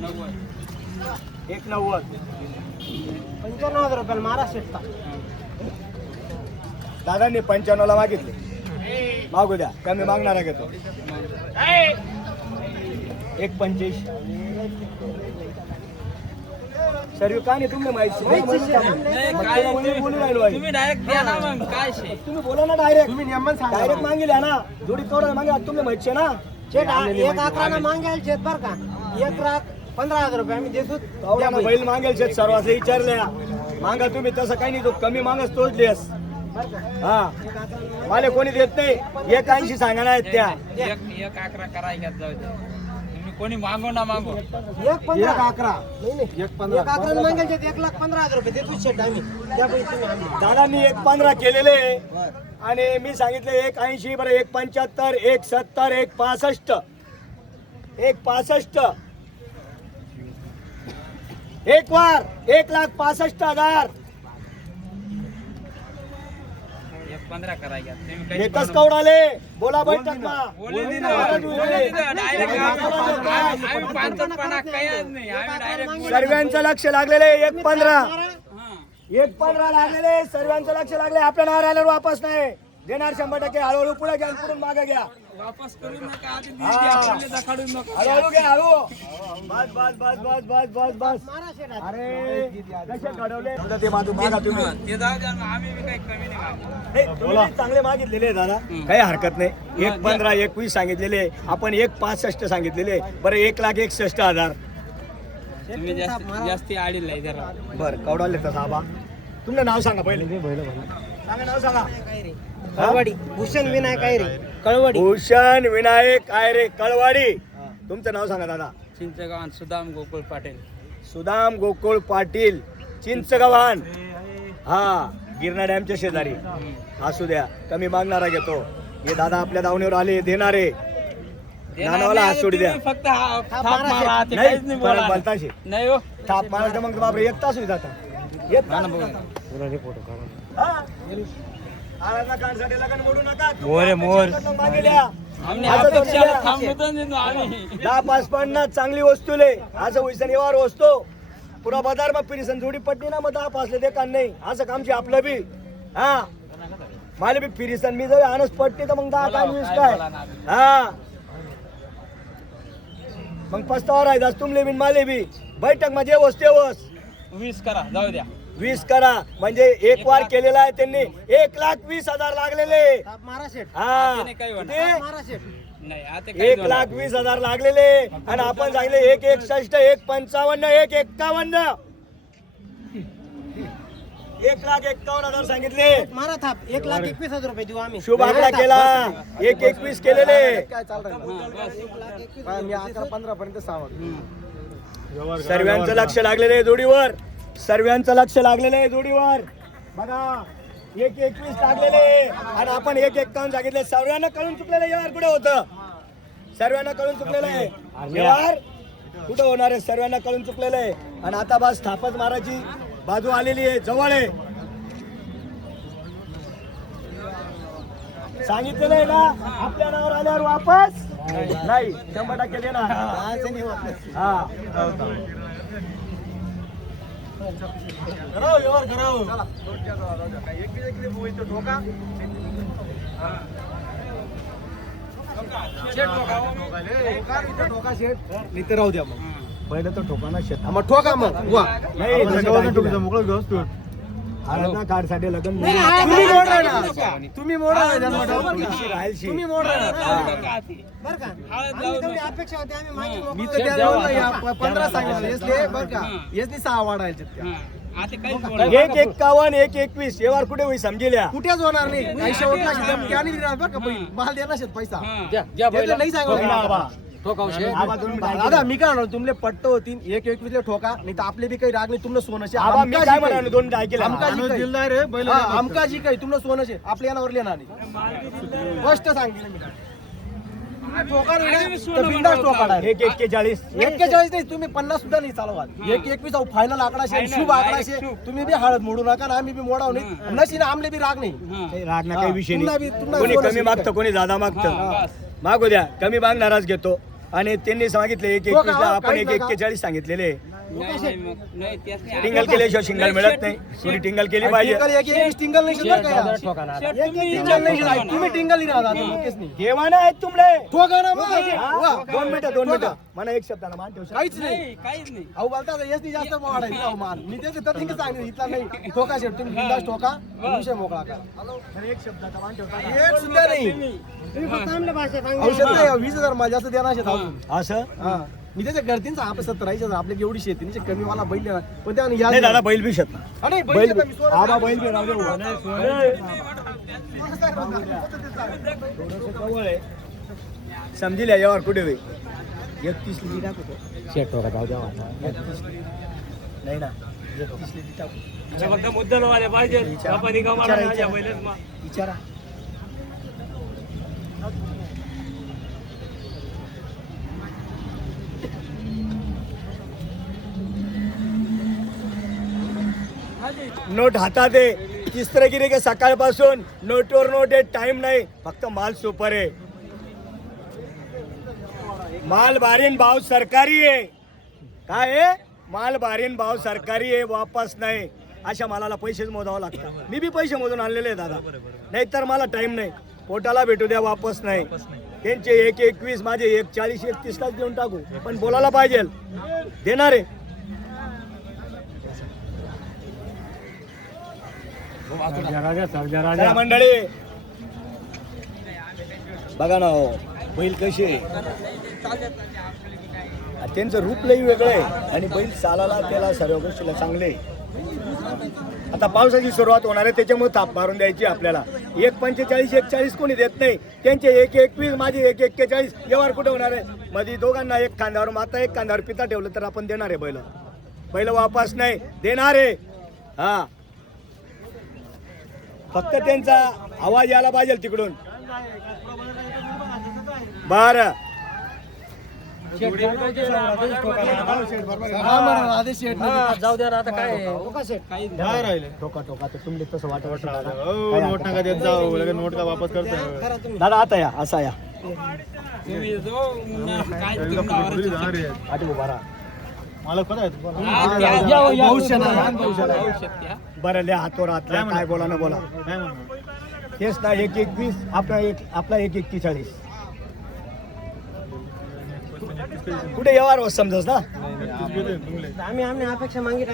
190 95,000 रुपयाला महाराष्ट्र दादांनी 95 ला मागितले. मागू द्या, कमी मागणारा घेतो. 1.25 सर्व का नाही तुम्ही माहिती तुम्ही डायरेक्ट द्या ना मग काय शे तुम्ही बोला ना डायरेक्ट. तुम्ही डायरेक्ट मागितल्या ना, जोडी कवडा मागे तुम्ही माहिती ना. शेट 1,11,000 मागेल शेत बर का. 1,15,000 रुपये आम्ही देतो. कवडा बैल मागेल शेत सर्वांचं विचारल्या. मागा तुम्ही, तसं काही नाही. तो कमी मागच तोच देस. हा मला कोणी देत नाही. 180 सांगणार आहेत त्या. 1,11 करायच्यात जाऊ द्या. तुम्ही कोणी मागो ना मागो. 1,11,000 नाही नाही 1,11,000 मागेल शेत 1,15,000 रुपये देतो शेट आम्ही. त्या पैसे आम्ही दादांनी 1.15 केलेले आणि मी सांगितले 180. बरं 1.75, 1.70, 1.65, 1.65 एक वार 1,65,000. 1,15 करायच्यात. तुम्ही काही एकच कवडाले बोला बैठक मा. बोलून दे ना. डायरेक्ट आम्ही पाचपणा काहीच नाही. आम्ही डायरेक्ट सर्वांचं लक्ष लागलेले 1.15 लागलेले. सर्वांचं लक्ष लागले. आपल्या नावावर आल्यावर वापस नाही देणार. 100% हळूहळू पुढे घ्या, पुढून मागे घ्या. वापस करू नका. आधी दीड द्या, पहिले दाखवू नका. हळूहळू घ्या, हळू. बस बस बस बस बस बस बस. महाराष्ट्र अरे कसे घडवले ते बाजू मागा तुम्ही. ते जाऊ द्या ना. आम्ही बी काही कमी नाही मागत. नाही, तुम्ही चांगले मागितलेले आहे दादा, काही हरकत नाही. 1.15, 1.20 सांगितलेले. आपण 1.65 सांगितलेले. बरं 1,61,000. तुम्ही जास्ती आडील आहे जरा. बरं कवडाले तसा आबा. तुमचं नाव सांगा पहिले. सांगा नाव सांगा. कळवाडी भूषण विनायक आहे रे. कळवाडी भूषण विनायक आयरे कळवाडी. तुमचं नाव सांगा दादा. चिंचगावान सुदाम गोकुळ पाटील. सुदाम गोकुळ पाटील चिंचगव्हाण. हा गिरणा डॅमच्या शेजारी. असू द्या, कमी मागणारा घेतो. हे दादा आपल्या दावणीवर आले देणारे. नानावाला हात सोडी द्या. फक्त थाप मारा. ते नाही काहीच नाही परत बोला. बोलताशे. नाही हो. थाप मारायचं मग बापरे 1 तास होईल आता. आम्ही अपेक्षाला थांबतो नाही आम्ही. 10-5 चांगली वस्तू ले असं होईसन व्यवहार वस्तू पुरा बाजार मग पिरिसन जोडी पडली ना मग 10-5 दे का नाही असं कामची आपलं बी. हा मला बी फिरिसन मी जर आणच पडते तर मग 10 काय 20 काय. हा मग पस्तावा राहायचा तुमले बी माले बी. बैठक म्हणजे वस्तेवस 20 करा जाऊ द्या. 20 करा म्हणजे एक वार केलेला आहे त्यांनी. 1,20,000 लागलेले. महाराष्ट्र हा काही होणार. किती? महाराष्ट्र नाही आता काही होणार. 1,20,000 लागलेले आणि आपण सांगितले 1,61, 1,55, 1,51. 1,51,000 सांगितले. मारा थाप 1,21,000 रुपये देऊ आम्ही. शुभ आकडा केला. 1,21 केलेले. काय चालतंय मी 11-15 पर्यंत सावध. सर्वांचं लक्ष लागलेलं आहे जोडीवर. सर्वांचं लक्ष लागलेलं आहे जोडीवर. बघा 1,21 लागलेले आणि आपण 1,51 सांगितले. सर्वांना कळून चुकलेलं व्यवहार कुठे होतं. सर्वांना कळून चुकलेलं आहे व्यवहार कुठं होणार आहे. सर्वांना कळून चुकलेलं आहे आणि आता बस स्थापच मारायची बाजू आलेली आहे, जवळ आहे. सांगितलेलं आहे ना आपल्या नावावर आल्यावर वापस नाही. 100% देणार. हा व्यवहार करा. इथे राहू द्या मग. पहिलं तर ठोकाना शेत मग ठोका मग नाही मोकळं व्यवस्थित. आराधना कार्डसाठी लग्न तुम्ही मोडा ना. तुम्ही मोडा तुम्ही मोडा बर का. आम्ही तेवढी अपेक्षा होती आम्ही मागे मी तर त्या 15 सांगितलं यसले बर का. यसनी 6 वाढायचे त्या. आता काहीच बोला नाही. 1,51, 1,21 व्यवहार कुठे होईल समजेल्या. कुठेच होणार नाही. काही शेवटला धमकी आणि देणार बरं का पैसे. माल देणार शेत पैसा. याचं नाही सांगा. दादा मी काय म्हणतो तुमले पट्ट होतील 1,21 ले ठोका नाही तर आपले बी काही राग नाही. तुमनं सोनशे आमका जी काही तुमनं सोनशे आपल्या यानावर लेणार नाही. स्पष्ट सांगितलं मी. ठोका बिंदास ठोका 1,41 नाही. तुम्ही 50 सुद्धा नाही चालवा. 1,21 फायनल आकडा शे शुभ आकडा शे. तुम्ही बी हळद मोडू नका आणि आम्ही बी मोडाव नाही. नशीन आमले बी राग नाही. राग ना काही विषय पुन्हा नाही. बी- पुन्हा कोणी सोनं कमी शिकाय. मागतं कोणी जादा मागतं. बस. मागू द्या. कमी मागणाराच घेतो. आणि त्यांनी सांगितले 1-21 ला आपण 1-41 सांगितलेले. टिंगल केल्याशिवाय शिंगल मिळत नाही. थोडी टिंगल केली पाहिजे. टिंगल नाही शिल्लक का यार? टिंगल नाही शिल्लक. तुम्ही टिंगल नाही राहता, तुम्ही मुकेश नाही. केव्हा नाही आहेत तुमले. ठोका ना मग. वा. 2 मिनिटं मला एक शब्दाला मान ठेव. काहीच नाही. काहीच नाही. अहो बोलता येस नाही जास्त वाढायचं अहो मान. मी तेच तर ठीक सांगितलं इथला नाही. ठोका शेट तुम्ही बिंदास ठोका. विषय मोकळा करा. एक शब्दाचा मान ठेवता. एक सुद्धा नाही. औषध नाही 20,000 मला जास्त देणार शेत अजून. असं हा. मी त्याच्या घरतीच आपलं 70,000 आपल्या एवढी शेती नाही कमी मला बैल देणार पण त्या नाही दादा बैल बी शेत ना. नाही बैल बैल देता मी सोडा. आबा बैल बी राहू दे उभा. जवळ आहे. समजिल्या यावर कुठे होईल 31 लिटी टाकतो शेट ठोका जाऊ द्या आता. 31 नाही ना 31 लिटी टाकू. फक्त मुद्दल वाले पाहिजे विचारा. नोट हातात आहे. तिसरगिरी के सकाळपासून नोटवर नोट आहे. टाइम नाही. फक्त माल सुपर आहे. माल बारीन भाव सरकारी आहे. काय आहे माल बारीन भाव सरकारी आहे. वापस नाही. अशा मालाला पैसेच मोजावं लागतात. मी बी पैसे मोजून आणलेले आहे दादा. नाहीतर मला टाइम नाही. पोटाला भेटू द्या वापस नाही. त्यांचे 1-21 माझे 1-40-31 लाच देऊन टाकू पण बोलायला पाहिजे देणार आहे. चला मंडळी बघा ना हो बैल कशी आहे. त्यांचं रूप लई वेगळं आहे आणि बैल चालायला त्याला सर्व गोष्टीला चांगले. आता पावसाची सुरुवात होणार आहे त्याच्यामुळे थाप मारून द्यायची आपल्याला. 1-45-1-40 कोणी देत नाही. त्यांचे 1-21 माझे 1-41 व्यवहार कुठे होणार आहे. मध्ये दोघांना एक खांद्यावर माता एक खांद्यावर पिता ठेवलं तर आपण देणार आहे बैल. बैल वापस नाही देणार आहे. हा फक्त त्यांचा आवाज यायला पाहिजे तिकडून. बरं जाऊ द्या आता काय ठोका तर तुमले तसं वाटत नोट नका देत जाऊ लगेच नोट का वापस करतो. दादा आता या असा या तुम्ही जो काय तुम्हाला आधी उभा राहा. मला खरं आहे बरं लिहा हातोर हातल्या काय बोला ना बोला. काय म्हणणार तेच ना 1-21 आपला 1-41 कुठे व्यवहार होत समजस ना. आम्ही अपेक्षा मागे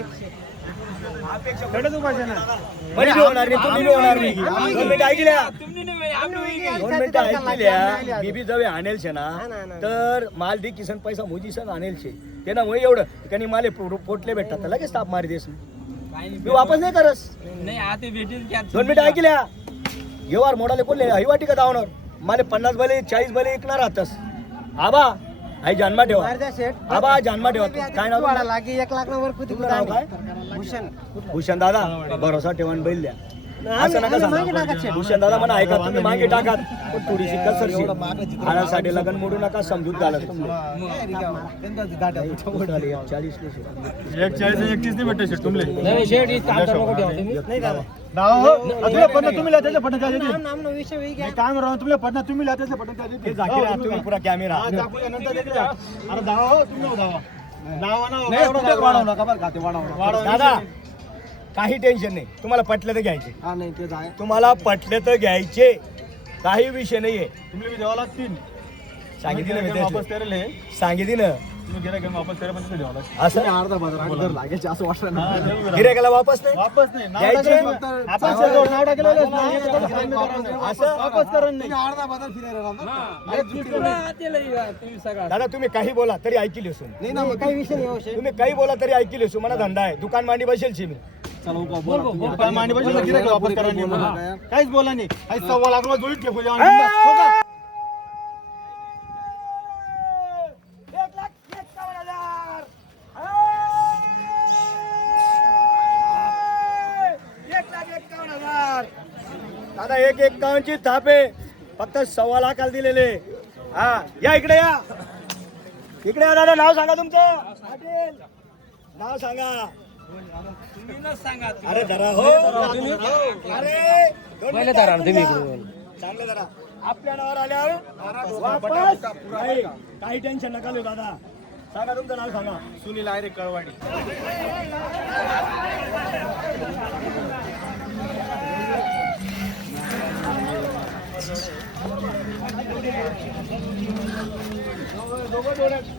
बरी बी होणार नाही तुम्ही बी होणार नाही. 2 मिनिटं ऐकल्या 2 मिनिटं ऐकल्या बीबी जवळ आणेल शे ना तर माल दी किसन पैसा मोजीसन आणेल शे ते ना मग एवढं त्यांनी माले पोटले भेटतात तर लगेच ताप मारी देस मी वापस नाही करस. नाही आता भेटेल 2 मिनिटं ऐकल्या व्यवहार मोडाले कोणले हईवाटी का धावणार माले 50 भले 40 भले ऐकणार आताच. आबा आई जानमा ठेवा. आबा जानमा ठेवा. काय नाव लागे 1 लाख वर तुमचं नाव काय. भूषण भूषण दादा भरोसा ठेवा आणि बैल द्या. असं नका सांगा. भूषण दादा म्हणा ऐका तुम्ही मागे टाकात पण थोडीशी कसरशी आणासाठी लगन मोडू नका समजूत घालत. 1-40-31 नाही भेटत शेट तुमले. पुरा कॅमेरा दादा काही टेन्शन नाही. तुम्हाला पटलं तर घ्यायचे. हा नाही ते आहे तुम्हाला पटले तर घ्यायचे. काही विषय नाहीये. तुमले बी द्यावं लागतील. सांगितलं मी वापस त्याची. करेल हे. सांगितलं तुम्ही गिऱ्हाईक वापस करेल पण तिथे द्यावं लागतं. असं अर्धा बाजार लागायचे असं वाटलं ना. हा, जरूर. गिऱ्हाईकाला वापस नाही. वापस नाही नाव घ्यायचे. टाकेल फक्त. आपण सगळं नाव टाकेल असं वापस करून नाही. अर्धा बाजार फिरायला तुम्ही सगळं दादा तुम्ही काही बोला तरी ऐकली असून नाही ना काही विषय नाही हो शेठ. तुम्ही काही बोला तरी ऐकली असू. मला धंदा आहे. दुकान मांडी बसेल मी. चला उभा बोला तुम्ही. दुकान मांडी बसलं गिऱ्हाईक वापस करा नाही बोला म्हणा. काय? काहीच बोला नाही. आज 1.25 लाख रुपये जोडीत ठेवू जाऊन. दादा 1-51 थाप आहे. फक्त 1.25 लाखाला दिलेले. हा या इकडे या. इकडे या दादा. नाव सांगा तुमचं. पाटील नाव सांगा. तुम्हीच सांगा. अरे धरा हो. अरे 2 मिनिटं धरा, ऐकून तुम्ही घ्या. इकडून. चांगलं धरा. आपल्या नावावर आल्यावर वापस नाही. काही टेन्शन नका घेऊ दादा. सांगा तुमचं नाव सांगा. सुनील आयरे कळवाडी.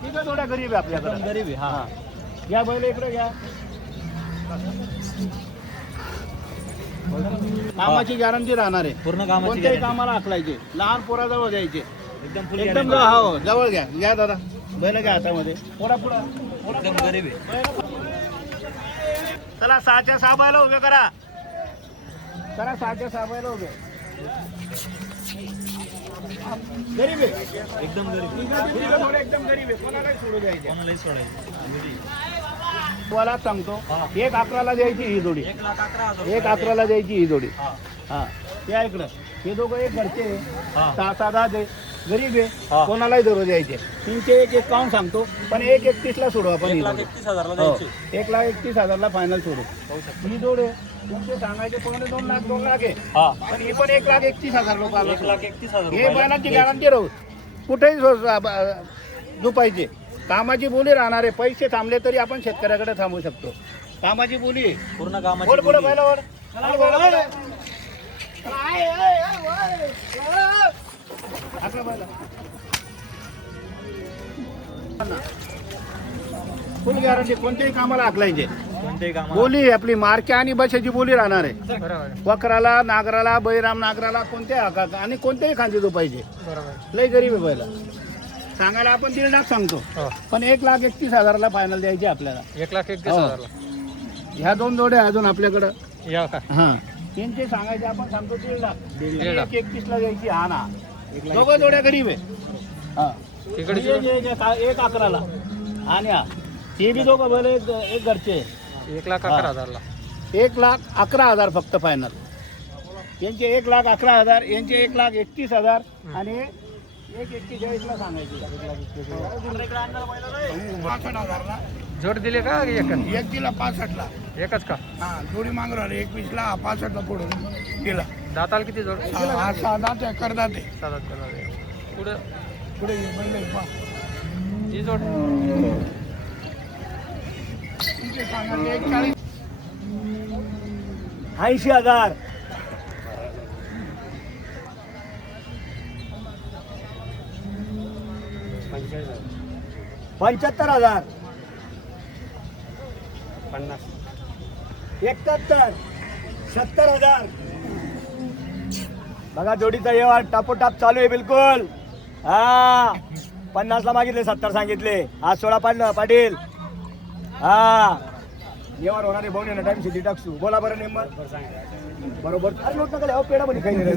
तिथं थोडा गरीब आहे आपल्याकडे. गरीब आहे हा. घ्या बैल इकडे घ्या. कामाची गॅरंटी राहणार आहे. पूर्ण कामाची कोणत्याही कामाला आखलायचे. लहान पोराजवळ द्यायचे. एकदम हो जवळ घ्या. घ्या दादा बैल घ्या हातामध्ये. पुढा पुढा एकदम गरीब आहे. चला 6च्या 6 बैल उभे करा. करा 6च्या 6 बैल उभे. गरीब आहे. एकदम गरीब. तिघं थोडे एकदम गरीब आहे. कोणालाही सोडू द्यायचे. कोणालाही सोडायचं. तुम्हाला सांगतो 1,11ला द्यायची ही जोडी. 1,11,000. 1,11ला द्यायची ही जोडी. हा. हा या इकडं. हे दोघं एक घरचे आहे. हा. 6-6 दे गरीब आहे. हा. कोणालाही धरू द्यायचे. 3चे 1 काउंट सांगतो पण 1,31ला सोडू आपण ही जोडी. 1,31,000 ला हो. द्यायची. 1,31,000ला फायनल सोडू. पाहू शकता. ही जोड आहे. तुमचे सांगायचे कोणाला 2 लाख आहे. हा. पण ही पण 1,31,000 लोक 1,31,000 हे बैलांची गॅरंटी राहू. कुठेही झोपायचे. कामाची बोली राहणार आहे. पैसे थांबले तरी आपण शेतकऱ्याकडे थांबू शकतो. कामाची बोली आहे. पूर्ण कामाची बोल पुढे बोली. बैलावर. असं बैल. फुल गॅरंटी. कोणत्याही कामाला आखलायचे. कोणत्याही कामाला. बोली आहे आपली मार्के आणि बशाची बोली राहणार आहे. वखराला नागराला बैराम नागराला कोणत्याही हकात आणि कोणत्याही खांदी झोपायचे. लय गरीब आहे बैला. सांगायला आपण 1.5 लाख सांगतो पण 1,31,000ला फायनल द्यायचे आपल्याला. 1,31,000 ह्या 2 जोड्या अजून आपल्याकडं. या का. हा त्यांचे सांगायचे आपण सांगतो 1.5 लाख. 1,31,000ला द्यायची. हा ना 1,31,000. दोघं जोड्या गरीब आहे. हा तिकडे 1,11ला आणि हा ते बी दोघं बैल एक घरचे. 1,11,000 1,11,000 फक्त फायनल. यांचे 1,11,000 यांचे 1,31,000 आणि 1,41,000ला सांगायचे. जोड दिले का एक दिला 65ला. एकच का. हा जोडी मागू राहिले 21ला 65ला पुढे दिला. दाताल किती जोड. हा 6 दात करदात आहे. पुढे पुढे ही जोड. सांगायचे 1,40. 80,000. $45,000. 75,000. 50. 71. 70,000. बघा जोडीचा व्यवहार टापोटाप चालू आहे बिलकुल. हा 50ला मागितले 70 सांगितले. आज 16 पाटील. हा व्यवहार होणार आहे. भाऊ ना टाइम शेती टाकसू. बोला बरं नेमकं बरोबर. अरे नोट नका लिहा. पेडा पण काही नाही.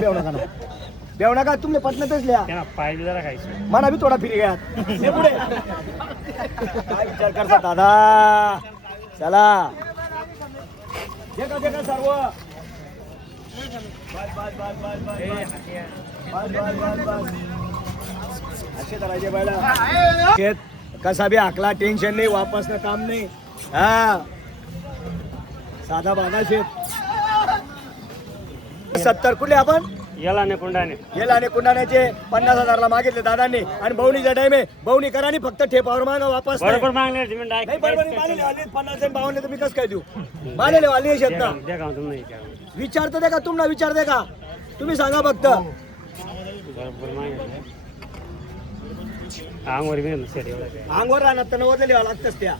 बेव नका ना. बेव नका. तुम्ही पटण्यातच लिहा. पाहिजे जरा खायचं. मला बी थोडा फिरी घ्या. हे पुढे काय विचार करता दादा. चला देखा देखा सर्व. बस बस बस बस बस बस बस बस बस. असे करायचे पहिला. शेत कसा बी हाकला. टेन्शन नाही. वापसनं काम नाही. हा साधा बाधा शेत. 70 कुठले आपण याला नाही कोंडाने. गेला आणि कुंडाण्याचे 50,000ला मागितले दादांनी. आणि बहुणीचा टाइम आहे. बहुणी करा आणि फक्त ठेपावर मागा. वापस नाही. बरोबर मागले तुम्ही नाही बरोबर मानले आले 50 आणि 52 तुम्ही कसं काय देऊ. मानले वाली आहे शेत ना. द्या का तुम्ही विचारते दे का तुम्हाला विचारते का. तुम्ही सांगा फक्त. बरोबर मागितले. अंगवर बी नसेल एवढं. अंगवर राहणार तर नव्वद लिहावं लागतंच त्या.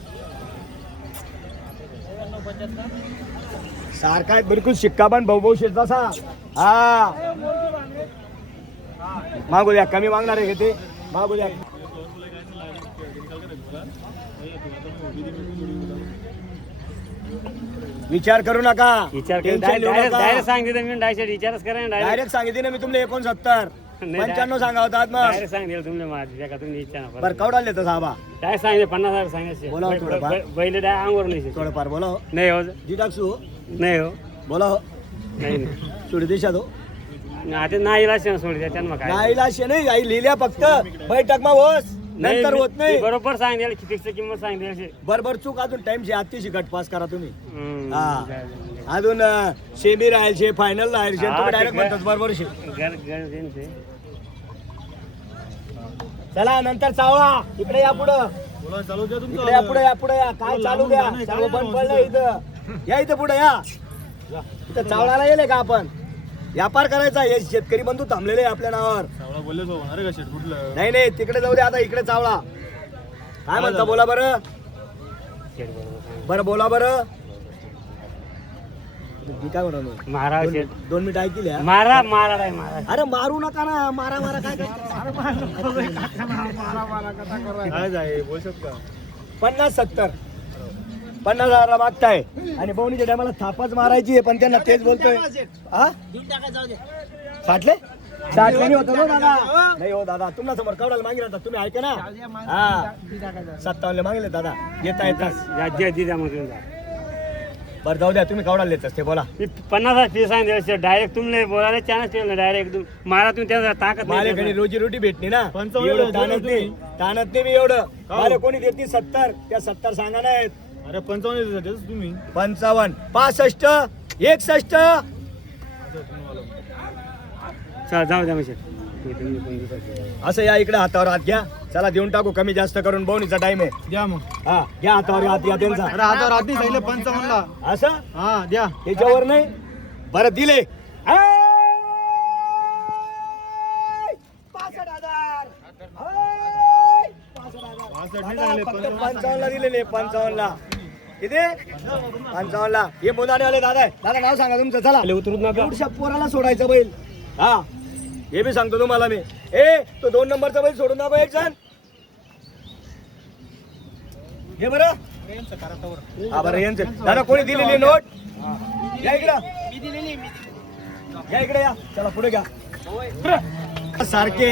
सारखा आहे बिलकुल शिक्का पण भाऊ शेत तसा. हा मागू द्या. कमी मागणार आहे ते. मागू द्या. विचार करू नका. डायरेक्ट सांगितलं मी विचारच करा. डायरेक्ट सांगितले ना मी तुम्हाला 69 95 सांगा होतात मग. डायरेक्ट सांगितलं तुम्ही माझ्या का तुम्ही इच्छा बरं कवडा आले तर साबा काय सांगितलं 50,000 सांगायचे. बोलावं थोडंफार. बैल डाय अंगवर नाही. थोडंफार बोला हो. नाही हो. जी टाकसू नाही हो. बोला हो. नाही नाही. सोडी देशा दो. आता नाही राशन सोडल्या त्यांना काय नाहीला नाही आई लिहिल्या फक्त बैठक मा होस नंतर होत नाही. बरोबर सांगितलं कितीची किंमत सांगितली. बरोबर चूक अजून टाइम ची आत्तीशी गट पास करा तुम्ही. हा. अजून सेमी राहील शे फायनल राहील शे तुम्ही डायरेक्ट म्हणतात बरोबर शे चला नंतर चावळा इकडे या पुढं इकडे या पुढे या काय चालू द्या चालू बंद पडलं इथं या इथं पुढे या इथं चावळाला येले का आपण व्यापार करायचा हे शेतकरी बंधू थांबलेले आहे आपल्या नावावर नाही नाही तिकडे जाऊ दे आता इकडे चावळा काय म्हणता बोला बरं बरं बोला बरं मी काय म्हणतो मारा 2 मिनिटं ऐकली हा? मारा मारा नाही मारा अरे मारू नका ना मारा मारा काय करता? 50-70 50,000 मागताय आणि बवणीच्या टायमाला थापच मारायची आहे पण त्यांना तेच बोलतोय हा साठले साठले होत हो दादा नाही हो दादा तुम्हाला समोर कवडाला मागे राहतात तुम्ही ऐका ना हा 57 मागले दादा येता येतात बरं जाऊ द्या तुम्ही कवडाला येतात ते बोला 50 फी सांगितलं डायरेक्ट तुम्ही बोलायला चान्स ठेवला डायरेक्ट मारा तुम्ही त्यांना ताकद माझ्याकडे रोजी रोटी भेटली ना एवढं ताणत नाही मी एवढं मला कोणी देते 70 त्या 70 सांगा नाहीत अरे 55 तुम्ही 55 65 61 जाऊ द्या म्हणजे असं या इकडे हातावर हात घ्या चला देऊन टाकू कमी जास्त करून बवणीचा टाइम आहे द्या मग हा घ्या हातावर हात घ्या त्यांचा अरे हातावर हात नाही सांगितलं 55 ला असं हा द्या त्याच्यावर नाही बरं दिले 55 ला दिलेले 55 ला किती 55 ला हे बोलाने आले दादा दादा नाव सांगा तुमचं चला उतरून एवढ्या पोराला सोडायचं बैल हा हे बी सांगतो तुम्हाला मी ए तो 2 नंबरचा बैल सोडून दाखव एक जण हे बरं हा बरं यांचं दादा कोणी दिलेली नोट या इकडं या इकडे या चला पुढे घ्या सारखे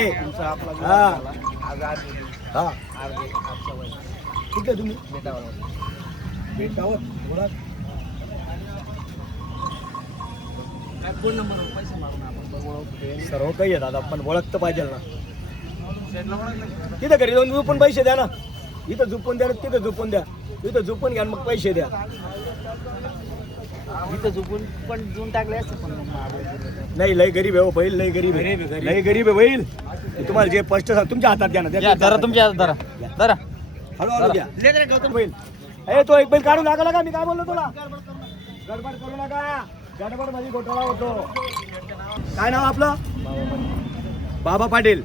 हा हा कुठे तुम्ही बेटावर थोडा सर्व काही आहे दादा पण ओळखतं पाहिजे ना तिथं घरी जाऊन झोपून पैसे द्या ना इथं झोपून द्या तिथं झोपून द्या इथं झोपून घ्या मग पैसे द्या इथं झोपून पण देऊन टाकले असते नाही लय गरीब आहे हो बैल लय गरीब आहे लय गरीब आहे बैल तुम्हाला जे स्पष्ट सांग तुमच्या हातात घ्या ना जरा तुमच्या जरा जरा हळूहळू घ्या बैल ए तो एक बैल काढून टाकला का मी काय बोललो तुला गडबड करू नका गडबड मध्ये घोटाळा होतो काय नाव आपलं बाबा पाटील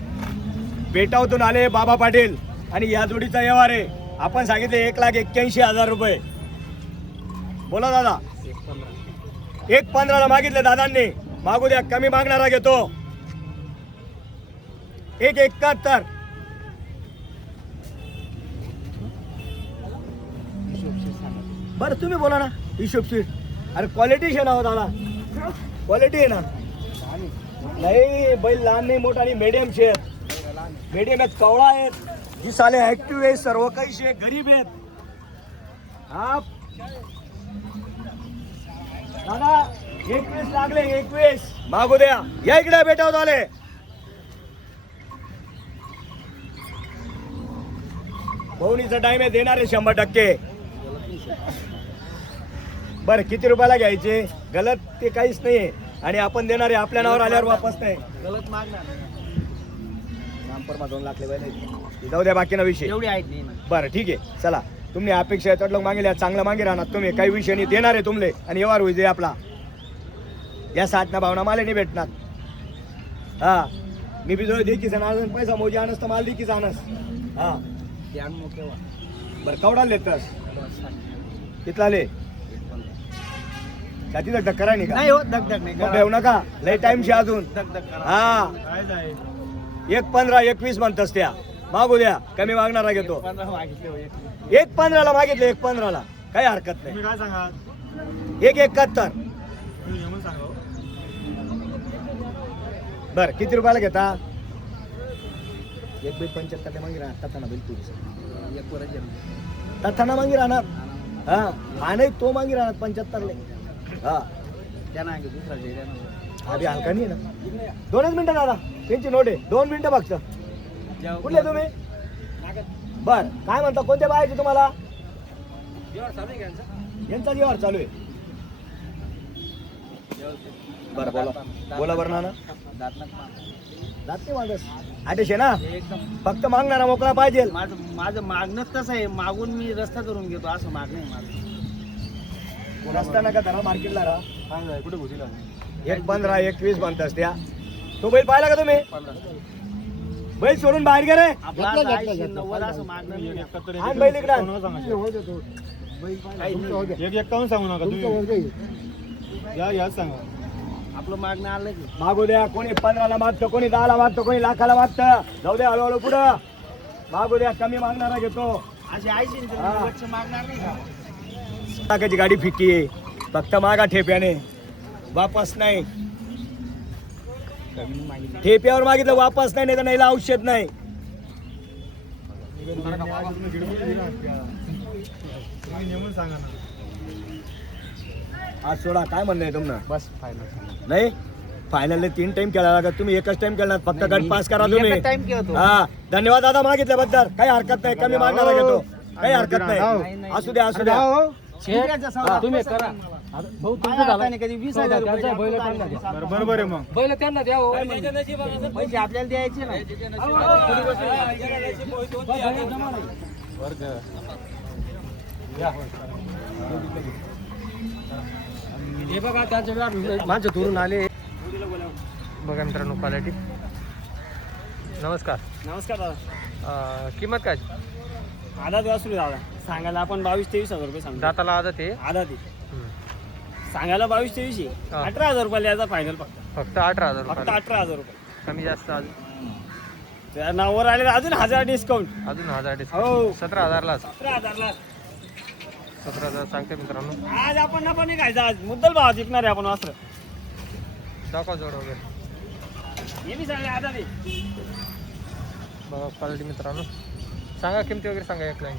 बेटावतून आले बाबा पाटील आणि या जोडीचा व्यवहार आहे आपण सांगितले 1,81,000 रुपये बोला दादा 1,15 ला मागितले दादांनी मागू द्या कमी मागणारा घेतो 1,71 बरं तुम्ही बोला ना हिशोबशीर अरे क्वालिटी शे ना हो दादा क्वालिटी आहे ना नाही बैल लहान नाही मोठा आणि मीडियम शे मीडियम आहेत कवळा आहेत जी साले ऍक्टिव्ह आहे सर्व काही शे गरीब आहेत हा दादा 21 लागले 21 मागू द्या या इकडे बेटावत आले बहुणीचा टाइम आहे देणार आहे 100%. बरं किती रुपयाला घ्यायचे गलत ते काहीच नाहीये आणि आपण देणार आहे आपल्या नावावर आल्यावर वापस नाही गलत मागणार नामपरमा 2 लाख लेवायला जाऊ द्या बाकीना विषय एवढी आहेत नाही बरं ठीक आहे चला तुम्ही अपेक्षा आहे लोक मागेल चांगलं मागे राहणार तुम्ही काही विषय नाही देणार आहे तुमले आणि व्यवहार होईल आपला या 60 ना भावना मला नाही भेटणार हा मी बी जो देखील जाणार पैसा मोजी आणस तर माल देखील आणस हा बरं कवडा लेतस कितला आले छाती दगदग करा नाही का नाही हो दगदग नाही मग येऊ नका लय टाइम शे अजून दगदग करा हा 1,15 21 म्हणतस त्या मागू द्या कमी मागणारा घेतो 1,15 ला मागितले 1,15 ला काही हरकत नाही काय सांगा 1,71 बर किती रुपयाला घेता 1,75 मागे राहणार तथाना बिलकुल तथाना मागे राहणार हा नाही तो मागे राहणार 75 ले हा आधी हलका नाही ना 2च मिनिटं दादा त्यांची नोट आहे 2 मिनिटं फक्त कुठले तुम्ही बर काय म्हणता कोणत्या बायाचे तुम्हाला यांचा व्यवहार चालू आहे बरं बोला बोला बरं ना जात नाही मागस आठशे ना फक्त मागणारा मोकळा पाहिजे. माझं मागणंच तसं आहे, मागून मी रस्ता करून घेतो असं मागणं आहे माझं. रस्ता नका धरा मार्केटला राहा. कुठे घुसीला 1.15 21 म्हणतास त्या. तो बैल पाहिला का तुम्ही? बैल सोडून बाहेर गे रे. आपलं असं 80-90 असं मागणं नाही. आण बैल इकडे आण. एक एकावन्न सांगू नका तुम्ही याच सांगा. आपलं मागणं आलं की मागू द्या. कोणी 15ला मागतं, कोणी 10ला मागतं, कोणी लाखाला मागतं. जाऊ द्या हळूहळू पुढं मागू द्या. कमी मागणारा घेतो. अशी 80 लक्ष मागणार नाही का? टाकायची गाडी फिक्की आहे. फक्त मागा ठेप्याने वापस नाही. ठेप्यावर मागितलं वापस नाही, नाही तर नाही औषध नाही. सांगा ना. आज सोडा काय म्हणणं आहे तुम्हाला? बस फायनल नाही फायनल 3 टाइम केला लागत. तुम्ही एकच टाइम केला फक्त गट पास करा तुम्ही. टाइम केलं हा धन्यवाद दादा मागितल्याबद्दल. काही हरकत नाही. कमी मागणारा घेतो. काही हरकत नाही. असू द्या असू द्या. तुम्ही करा भाऊ तुमचं झालं कधी 20,000 बरोबर आहे मग. बैल त्यांना द्या हो. पैसे आपल्याला द्यायचे ना. हे बघा त्यांच्या माझ्या धरून आले. बघा मित्रांनो क्वालिटी. नमस्कार. नमस्कार दादा. किंमत काय? आधा वासरू दादा सांगायला आपण 22-23 हजार रुपये सांगतो. दाताला आदत आहे. आधा ती सांगायला 22-23 हा. 18,000 रुपये द्यायचा फायनल फक्त 18,000 फक्त रुपये. 18,000 रुपये. कमी जास्त अजून त्या नावावर आले अजून 1000 डिस्काउंट. अजून 1000 हो. डिस्काउंट. 17,000ला 17,000ला 17,000 सांगते मित्रांनो. आज आपण ना पण खायचं. आज मुद्दल भाव जिंकणार आहे आपण वासर. दाखवा जोड वगैरे. हे मी सांगले आधा ते बघा क्वालिटी मित्रांनो. सांगा किमती वगैरे सांगा एक लाईन.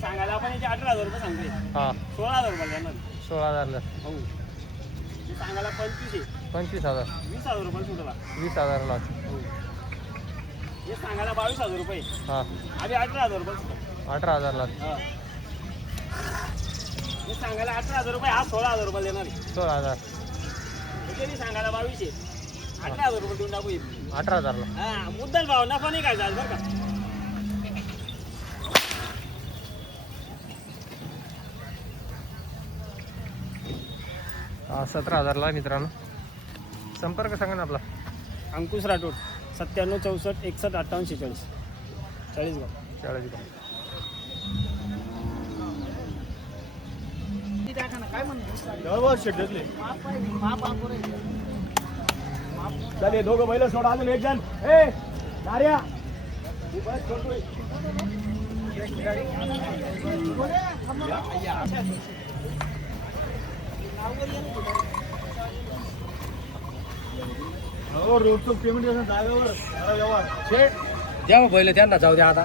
सांगायला आपण याचे 18,000 रुपये सांगतोय. हां 16,000 रुपये देणार. 16,000ला हो हे सांगायला 25 आहे. 25,000 20,000 रुपये सुटला. 20,000ला. हे सांगायला 22,000 रुपये. हां आधी 18,000 रुपये सुटला. 18,000ला. हा. हे सांगायला 18,000 रुपये. हा 16,000 रुपये देणार आहे. 16,000. त्याच्यानी सांगायला 22 आहे. 18,000 रुपये देऊन टाकू. 18,000ला. हा मुद्दल भाव नफा नाही खायचा आज बरं का. 17,000ला मित्रांनो. संपर्क सांगा ना आपला. अंकुश राठोड 97 64 61 58 46 40 गाव. 40 गाव. चल हे दोघं बैल सोडा. अजून एक जण ए नार्या ही बस सोडतोय. रोजचं पेमेंट जागेवर द्या बैल त्यांना जाऊ द्या आता.